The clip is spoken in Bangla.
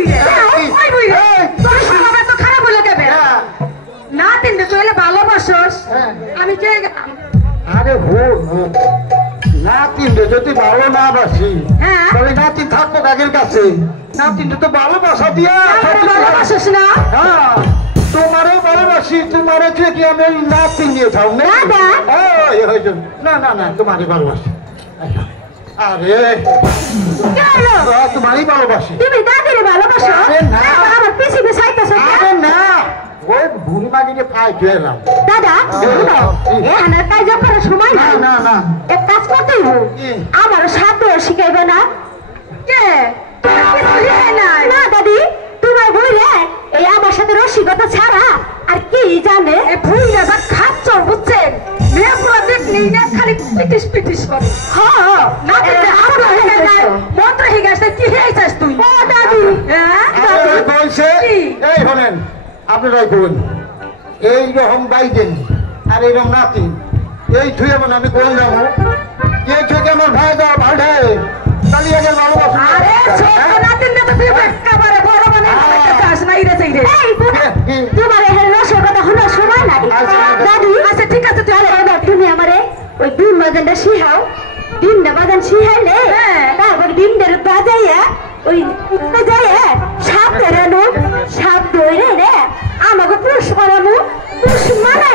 বুই রে ওই বুই রে তোর স্বভাব এত খারাপ হলো কেবে না তিনটে তুই এলে ভালোবাসোস আমি কে আরে হো নাতিনরে যদি ভালো না বাসি তাহলে নাতি থাকবো কাকের কাছে নাতিনরে তো ভালোবাসা দিয়া ভালোবাসোস না হ্যাঁ তোমারও ভালোবাসি তোমারে থেকে আমি নাতি নিয়ে যাও না না না তোমারই ভালোবাসি আরে তোমারই ভালোবাসি তুমি দাদিরে ভালোবাসো আমার পিছিয়ে চাইতেছ আরে না ওই ভুল মাগিকে পাই গেলাম দাদা এ হানার কাজ করার সময় না না না এক কাজ করতেই হোক আমারও সাথে শিখাইবে না কে না দাদি তোমার বই রে এই আমার সাথে রসিকতা ছাড়া আর কি জানে ভুল না খাচ্ছ বুঝছেন মেয়েগুলো দেখলেই না খালি পিটিস পিটিস করে হ্যাঁ না মন্ত্র হয়ে গেছে কি হয়েছিস তুই ও দাদি বলছে এই শোনেন আপনারাই বলুন এইরকম বাইদেন আর এইরকম নাতি এই থুয়ে মানে আমি কোন যাবো এই থেকে আমার ভাই দাও ভাড়ে চালিয়ে গেল ভালোবাসা আরে ছোট নাতিন তো তুই একেবারে বড় মানে কাজ নাই রে সেই রে এই তোমার এই রসের কথা হলো সময় লাগে দাদি আচ্ছা ঠিক আছে তুই আরে তুমি আমারে ওই ডিম বাজানটা শিখাও ডিমটা বাজান শিখাইলে তারপর ডিমটার বাজাইয়া ওই বাজাইয়া সাপ ধরানো সাপ ধরে রে আমাকে পুষ করানো পুষ মারা